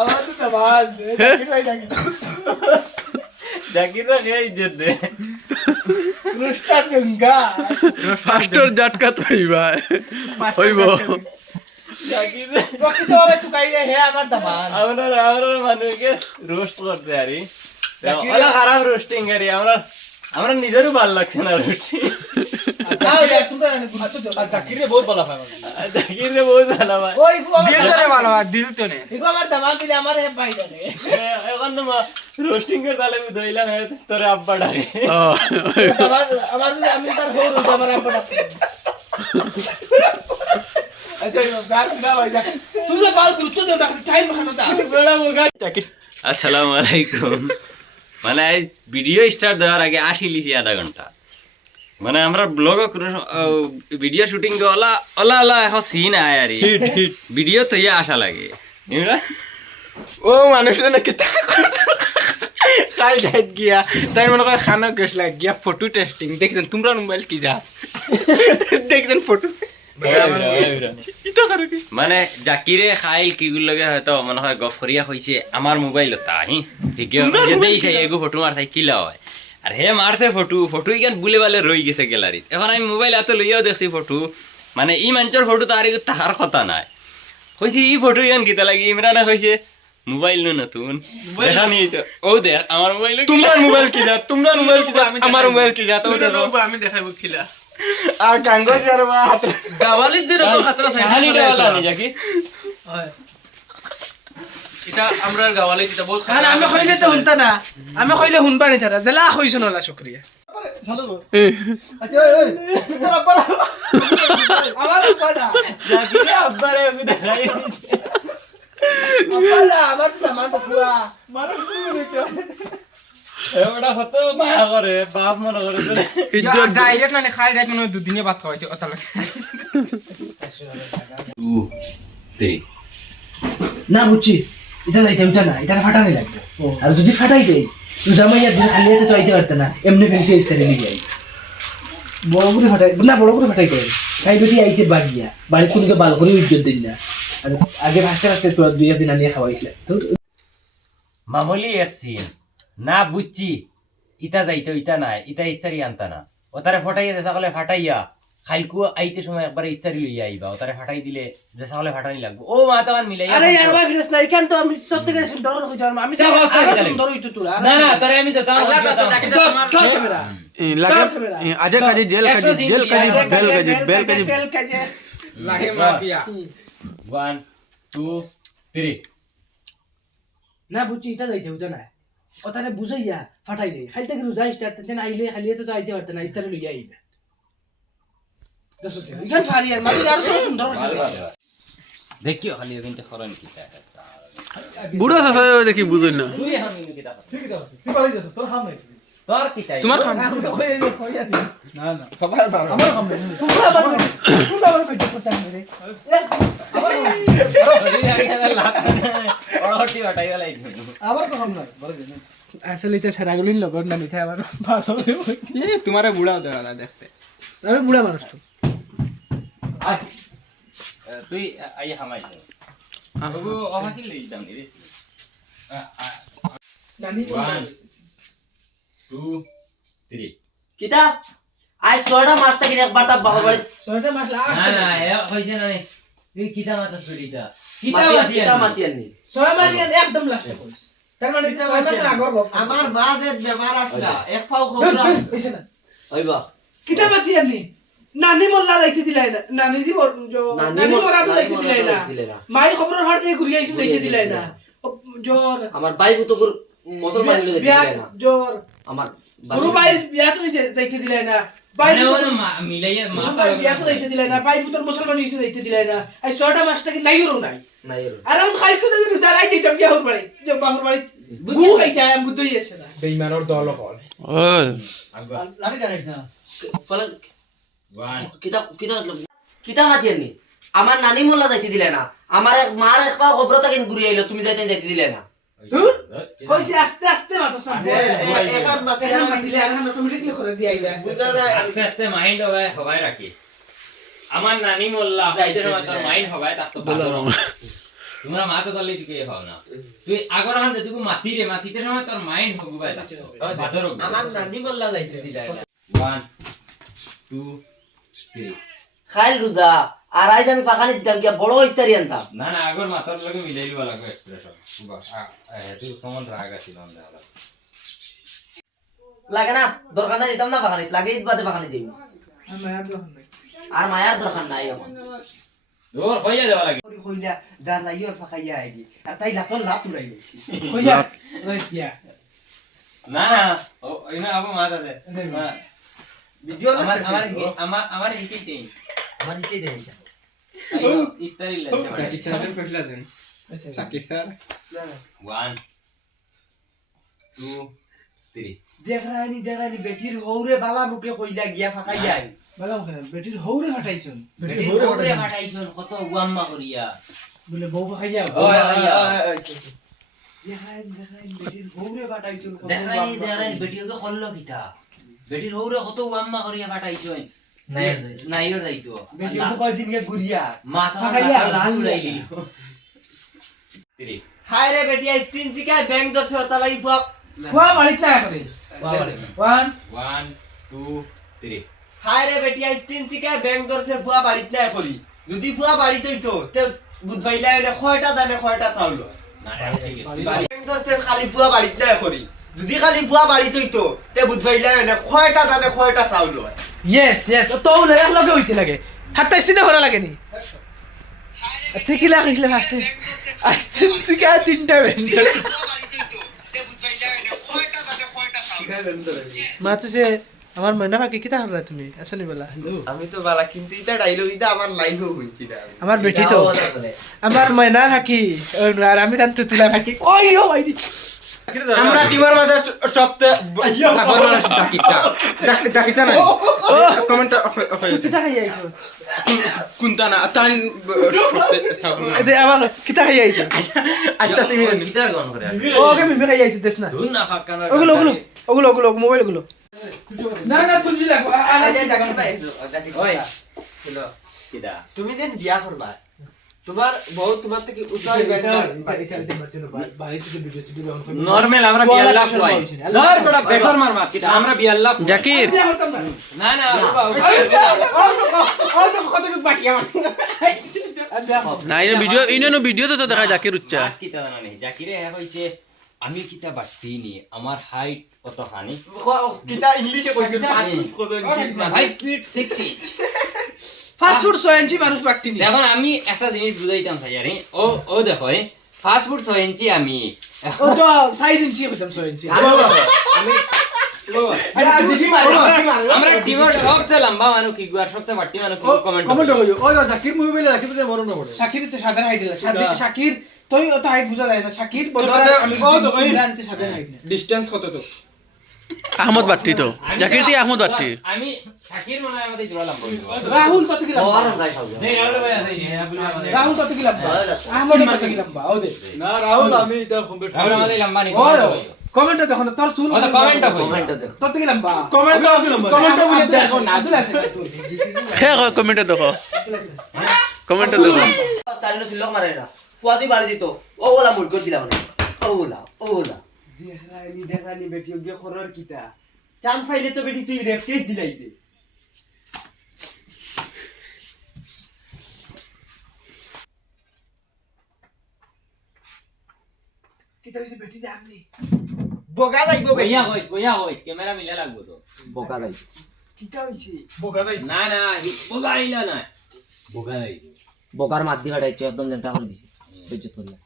আমার তো সবাই জাকির ভাই ডাকি জাকির ভাই ইজ্জত দে রুস্টা চুঙ্গা ফাস্টর জাটকাত পাইবা হইব জাকির প্রকৃত ভাবে চুকাই রে হে আমার দামান আমরা মানুষকে রোস্ট করতে আরি ওলা খারাপ রোস্টিং করি আমরা নিজেরও ভালো লাগছে না রোস্টিং জাকিরে বহুত ভালো পায় জাকিরে বহুত ভালো ভাই ওই দিল তো ভালো দিল তো নে ইগো আমার দামান দিলে আমার হে পাই যাবে এখন না রোস্টিং এর তালে আমি দইলাম তোরে আব্বা ডাকে আমার আমি তার হোর হইছে আমার আব্বা ডাকে আচ্ছা গাছ না ভাই যা তুমি বাল গুরুত্ব দাও না টাইম খানো তা বড় মুগা আসসালামু আলাইকুম মানে ভিডিও স্টার্ট দেওয়ার আগে আসি লিছি আধা ঘন্টা মানে আমরা blog video shooting OLA OLA OLA এখন সিন আয় আর ভিডিও তো ইয়ে আসা লাগে ও মানুষ না কিতা খাই যাই গিয়া তাই মনে করে খানা গেছলা গিয়া ফটো টেস্টিং দেখছেন তোমরা মোবাইল কি যা দেখছেন ফটো মানে জাকিরে খাইল কিগুর লগে হয়তো মনে হয় গফরিয়া হয়েছে আমার মোবাইল তা হি দিয়েছে এগু ফটো মার থাই কিলা হয় আর হে মারছে ফটো ইগান বুলে বালে রই গেছে গ্যালারিত এখন আমি মোবাইল এত লইয়াও দেখছি ফটো মানে ই মঞ্চর ফটো তাহার কথা নাই হয়েছে ই ফটো ইগান কিতা লাগে ইমরানে কইছে মোবাইল নো নতুন দেখা নি ও দেখ আমার মোবাইল তোমার মোবাইল কি যা তোমরা মোবাইল কি যা আমার মোবাইল কি যা তো আমি দেখাবো খিলা আর কাঙ্গো যারবা হাত গাওয়ালির দিন তো খাতরা খালি ডালা নি জাকি এটা আমরা গাওয়ালি দিতে বল খান আমি কইলে তো হুনতা না আমি কইলে হুনবা নি তারা জেলা কইছ নলা শুকরিয়া আচ্ছা ওই তোর আব্বা আমার পাড়া জাকিরে আব্বারে আমি দেখাই আমার তো আমার ফুয়া মানুষ তুমি কে এওটা কত মায়া করে বাপ মনে করে ডাইরেক্ট না খাই রাত মনে দুদিনে ভাত খাওয়াইছে অত লাগে 2 3 না বুঝছি এটা যাইতে ওটা না এটা ফাটানি লাগবে আর যদি ফাটাই দেই তুই জামাইয়া দিন খালি হাতে তো আইতে পারতে না এমনি ফেলতে ইসরে নিয়ে যাই বড় করে ফাটাই করে তাই বেটি আইছে বাগিয়া বাড়ি কোনকে বাল করে ইজ্জত দিন না আর আগে ফাস্টে তো দুই দিন আনিয়ে খাওয়াইছিলে মামুলি এসছিন না বুঝছি ইটা যাইতো ইটা নাই ইটা ইস্তারি আনতা না ওতারে ফটাইয়া যে সকলে ফাটাইয়া খাইলকু আইতে সময় একবার ইস্তারি লইয়া আইবা ওতারে ফাটাই দিলে যে সকলে ফাটানি লাগবে ও মা তখন মিলাইয়া আরে ইয়ার ভাই ফিরেস না এখান তো আমি প্রত্যেকটা সুন্দর হই যাম আমি সুন্দর হইতো তোরা না তারে আমি তো তাও ক্যামেরা লাগে আজে কাজে জেল কাজে বেল কাজে লাগে মাফিয়া 1 2 3 না বুঝছি এটা যাইতে ওটা না ওটারে বুঝাইয়া ফাটাই দেই খাইতে গেল যাই স্টার্ট তেন আইলে খালি তো আইতে পারতে না ইস্তারে লইয়া আইবে দসকে ইখান ফারিয়ার মানে আর সুন্দর হইতো দেখিও খালি কিন্তু খরন কি বুড়ো সাসা দেখি বুঝই না তুই এখন কিন্তু কিটা ঠিক আছে তুই পারি যা তোর হাম নাই তোর কি তাই তোমার খান না না সবাই পারো আমার হাম নাই তোমরা আবার কইতে করতে রে ওড়হটি বাটাই গলাই আবার তো হাম নাই বড় দিন আসলে এটা সারাগুলির লগর না মিঠা আমার ভালো তোমারে বুড়াও দেওয়া না দেখতে আমি বুড়া মানুষ তো তুই আই হামাই বাবু ওহা কি লই দাম রে জানি 1 2 3 কিতা আজ 6টা মাস থেকে একবার তা বাবা বাড়ি ছয়টা মাস না লাস্ট না এ কইছে না তুই কিটা মাতাস করিতা কিতা মাতি আনি ছয় মাস একদম লাস্টে কইছ তার মানে 6 মাসের আগর গপ আমার মা যে বেমার আসলা এক পাও খবরা হইছে না হইবা কিতা মাতি আনি নানি মোল্লা লাইতে দিলাই না নানি জি নানি মোরা তো লাইতে দিলাই না মাই খবর হর থেকে ঘুরি আইছো লাইতে দিলাই না জোর আমার ভাই ফুতকুর মুসলমান হইলে দিলাই না জোর আমার গুরু ভাই বিয়া তো যাইতে দিলাই না ভাই মিলাইয়া বিয়া তো যাইতে দিলাই না ভাই ফুতর মুসলমান হইছে যাইতে দিলাই না আই 6টা মাসটা কি নাইরো নাই নাই আর আমি খাই কো দিন জালাই দিতাম কি হর বাড়ি যে বাহর বাড়ি গু খাইতে আমি বুঝই আছে না বেইমানর দল কল ওই লাঠি দেখাইছ না ফলে 1 কিতা কিতা কিতা মাতি আনি আমার নানি মোল্লা যাইতে দিলে না আমার এক মার এক পাও খবরা থেকে ঘুরি আইলো তুমি যাইতে দিলে না দূর কইছি আস্তে আস্তে মাতস না এবার মাতি এখন মাতিলে আর আমরা অটোমেটিকলি করে দিয়ে আইবে বুঝা যায় আস্তে আস্তে মাইন্ড হবাই রাখি আমার নানি মোল্লা যাইতে সময় তোর মাইন্ড হবাই তাক তো ভালো তোমরা মাথা তলে তুই কে পাও না তুই আগর আন তুই মাতিরে মাতিতে সময় তোর মাইন্ড হগু বাই থাকছো বাদর হগু আমার নানি মোল্লা যাইতে দিলে 1 2 3 খাইল রোজা আর আজ আমি পাখানি দিতাম গিয়া বড় ইস্তারি আনতাম না না আগর মাথার লগে মিলাইলি বলা গো এক্সপ্রেশন বাস তুই কমন রাগ আছিল না লাগে না দরকার নাই দিতাম না পাখানি লাগে ঈদ বাদে পাখানি দিই আর মায়ার দরকার নাই এখন দূর হইয়া যাওয়া লাগে কইলা যা লাইয়র ফাকাইয়া আইগি আর তাই লাতর লাত উড়াই গেছি কইয়া রইছিয়া না না ও ইনা আবু মাথা দে ভিডিও আমার আমার আমার হিকিতে আমার কি দেই আইও ইস্তারি লাগছে শাকির স্যারের কইলা দেন শাকির স্যার 1 2 3 দেখানি বেটির হৌরে বালা মুখে কইলা গিয়া ফাকাইয়া আই বলা কেন বেটির হৌরে ফাটাইছুন বেটি হৌরে ফাটাইছন কত গুয়াম্মা করিয়া বলে বউ খাইয়া দেখানি বেটির হৌরে বাটাইছুন দেখাই বেটিকে খল্ল কিতা বেটির হৌরে কত গুয়াম্মা করিয়া ফাটাইছন নাইর যাইতো বেটি কয়দিন গে গুরিয়া মাথা লাল উড়াই দিল 3 হায় রে বেটি আজ তিন জিকায় ব্যাংক দর্শে তালাই ফাপ কোয়া বাড়িত না করে 1 1 2 3 হায় রে বেটি আজ তিন জিকায় ব্যাংক দর্শে ফুয়া বাড়িত না করি যদি ফুয়া বাড়িত হইতো তে বুধবাইলা হইলে কয়টা দানে কয়টা চাউল না ঠিক আছে ব্যাংক দর্শে খালি ফুয়া বাড়িত না করি যদি খালি ফুয়া বাড়িত হইতো তে বুধবাইলা হইলে কয়টা দানে কয়টা চাউল হয় ইয়েস তো লগে হইতে লাগে হাতটা সিনে করা লাগে নি ঠিকই লাগিছিল ফার্স্টে আজ তিন থেকে তিনটা বেঞ্চর মাতুছে আমার মনে পাকি কিতা হলা তুমি আসনি বলা আমি তো বালা কিন্তু এটা ডাইলগ এটা আমার লাইভও হইছি না আমার বেটি তো আমার ময়না ফাকি আর আমি জান তুলা ফাকি ওই ও ভাইটি আমরা টিমের মাঝে সবচেয়ে সাফর মানুষ ডাকিতা ডাকিতা না কমেন্ট কিতা খাই আইছো কোনটা না তান সবচেয়ে সাফর এতে আমার কিতা খাই আইছো আচ্ছা তুমি গিটার গান করে ওকে মিমি খাই আইছো দেশ না ধুন না ফাক্কানা ওগুলো মোবাইল গুলো না তুলছি লাগো ওই হ্যালো কিদা তুমি দেন বিয়া করবা তোমার বউ তোমার থেকে উচ্চই বেটার নরমাল আমরা বিয়াল্লাহ কই ধর বড় বেসর মার মার কিদা আমরা বিয়াল্লাহ জাকির না না না ইনো ভিডিও তো দেখা জাকির উচ্চা কিতা জানা নেই জাকিরে হে কইছে আমি কিতা বাট্টি নি আমার হাইট কত খানি কিতা ইংলিশে কইছে ভাই ফিট 6 ইঞ্চ ফাস্ট ফুড 6 ইঞ্চি মানুষ পাকতি নি এখন আমি একটা জিনিস বুঝাইতাম স্যার ও দেখো ফাস্ট ফুড 6 ইঞ্চি আমি ও তো 5 ইঞ্চি হইতাম 6 ইঞ্চি আমি আমরা টিমের সবচেয়ে লম্বা মানুষ কি আর সবচেয়ে বাট্টি মানুষ কমেন্ট শাকির তো সাধারণ হাইট দিলা শাকির তুই তো হাইট বুঝা যায় না শাকির বদর আমি জানতে সাধারণ হাইট না ডিসটেন্স কত তো আহমদ বাট্টি তো জাকির দিয়ে আহমদ বাট্টি আমি শাকির মনে হয় আমাদের জোড়া লম্বা রাহুল কত কি লম্বা যাই খাও নেই রাহুল ভাই আছে রাহুল কত কি লম্বা আহমদ কত কি লম্বা ও দে না রাহুল আমি এটা রাহুল আমাদের লম্বা নি ও কমেন্ট দেখো না তোর চুল ও তো কমেন্ট কই কমেন্ট দেখো কত কি লম্বা কমেন্ট বলে দেখো না খে কমেন্টে দেখো কমেন্টে দেখো তারিনো সিলক মারে না ফুয়াজি বাড়ি দিত ও ওলা মুড করে দিলাম না ও ওলা দেখানি বেটি গিয়ে খরর কিতা চান্স পাইলে তো বেটি তুই রেপ কেস দিলাইবে কিতা হইছে বেটি দে আমনি বগা যাইবো বেটি বইয়া কইস ক্যামেরা মিলা লাগবো তো বোকা যাই কিতা হইছে বোকা যাই না না বোগা আইলা না বোগা যাই বোকার মাত দিয়ে হাঁটাইছো একদম লেন্টা করে দিছি বেজ্জত হইয়া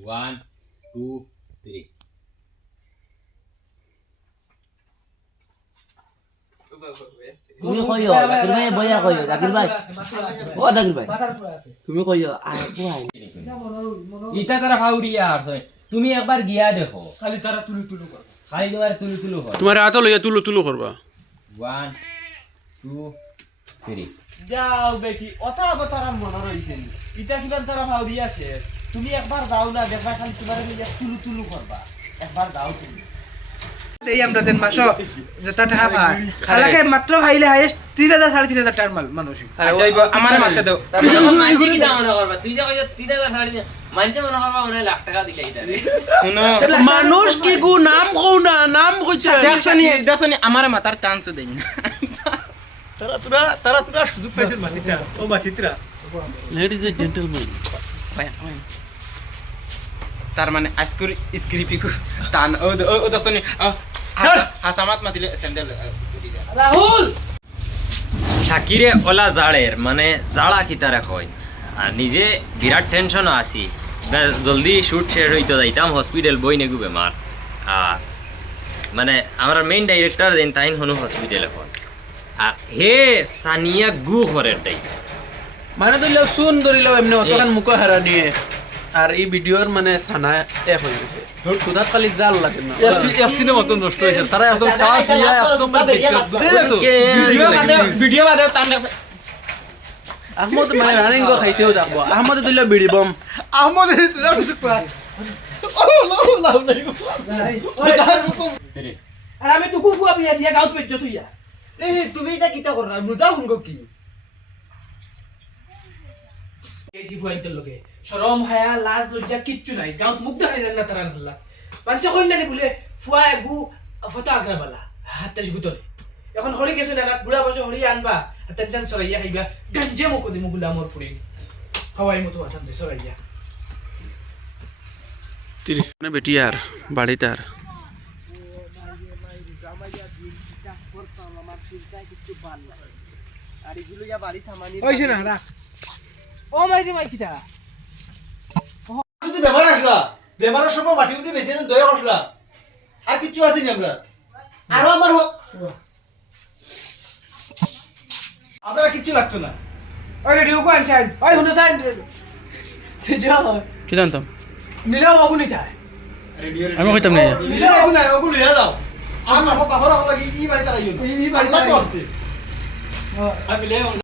1 2 3 তুমি কইও জাকির ভাই বইয়া কইও জাকির ভাই ও জাকির ভাই মাথার উপরে আছে তুমি কইও আয় বুয়াই ইটা তারা ফাউরিয়া আর তুমি একবার গিয়া দেখো খালি তারা তুলু তুলু কর খালি তোমার তুলু হয় তোমার হাত লইয়া তুলু করবা 1 2 3 যাও বেটি ওটা তারা মনে রইছে ইটা কিমান তারা ফাউরি আছে তুমি একবার যাও না দেখবা খালি তোমার মিলে তুলু তুলু করবা একবার যাও তুমি এই আমরা যেন মাসো যেটা টাকা পায় হালাকে মাত্র খাইলে হাইয়েস্ট 3000 3.5 টাকার মানুষ যাইব আমার মারতে দাও মানছে কি দাম মনে করবা তুই যা কইছ 3000 সাড়ে মানছে মনে করবা মনে লাখ টাকা দিলে এটারে শুনো মানুষ কি গু নাম কও না নাম কইছে দেখছনি আমার মাতার চান্স দেই না তারা সুযোগ পাইছেন মাতিটা ও মাতিতরা লেডিজ এন্ড জেন্টলম্যান তার মানে আজকুর স্ক্রিপ্ট টান ও দেখছনি হাসামাত মাতিলে স্যান্ডেল রাহুল শাকিরে ওলা জাড়ের মানে জাড়া কিতারে কয় আর নিজে বিরাট টেনশনও আছি জলদি শুট শেষ হইতে যাইতাম হসপিটাল বই নেগু বেমার আর মানে আমার মেইন ডাইরেক্টর দেন তাইন হনু হসপিটালে হয় আর হে সানিয়া গু ঘরের তাই মানে ধরিলেও চুন ধরিলেও এমনি অতখান মুখ হারা নিয়ে আর এই ভিডিওর মানে সানা এক হয়ে গেছে খুদাত খালি জাল লাগে না ইয়াসিনের মতো নষ্ট হয়েছে তারা একদম চার্জ দিয়া একদম বুঝলে তো ভিডিও বাদে টান আহমদ মানে রানিং গো খাইতেও থাকবো আহমদ দিলে বিড়ি বম আহমদ তোরা বুঝছ আর আমি তো কুফু আপনি দিয়া গাউত পেজ তুইয়া তুমি এটা কিতা কররা মুজা হুনগো কি এসি ফুয়াইতের লোকে শরম হায়া লাজ লজ্জা কিচ্ছু নাই গাউত মুখ দেখাই দেন না তারা আল্লাহ পাঞ্চা কইন না বলে ফুয়া গু ফটো আগ্রাবালা হাতে গুতরে এখন হরি গেছে না বুড়া বসে হরি আনবা আর তেন সরাইয়া খাইবা গঞ্জে মুখ দি মুগুলা মোর ফুড়ি হাওয়াই মতো আথাম দে সরাইয়া মানে বেটি আর বাড়িতে আর ওইছে না রাখ ও মাইরি মাই কিটা যদি বেমার আসলা বেমারের সময় মাটি উঠে বেশি দয়া করলা আর কিছু আসেনি আমরা আরো আমার আপনারা কিচ্ছু লাগতো না ওই রেডিও কো আনছাই ওই হুনো সাইন তুই যাও কি জানতাম নিলেও অগুনি যায় আমি কইতাম না মিলে ওগু নাই ওগু লিয়া যাও আর মাফা পাহরা হলা কি ই বাড়ি তারা ইউন ই বাড়ি আল্লাহ তারা কষ্টে আমি লে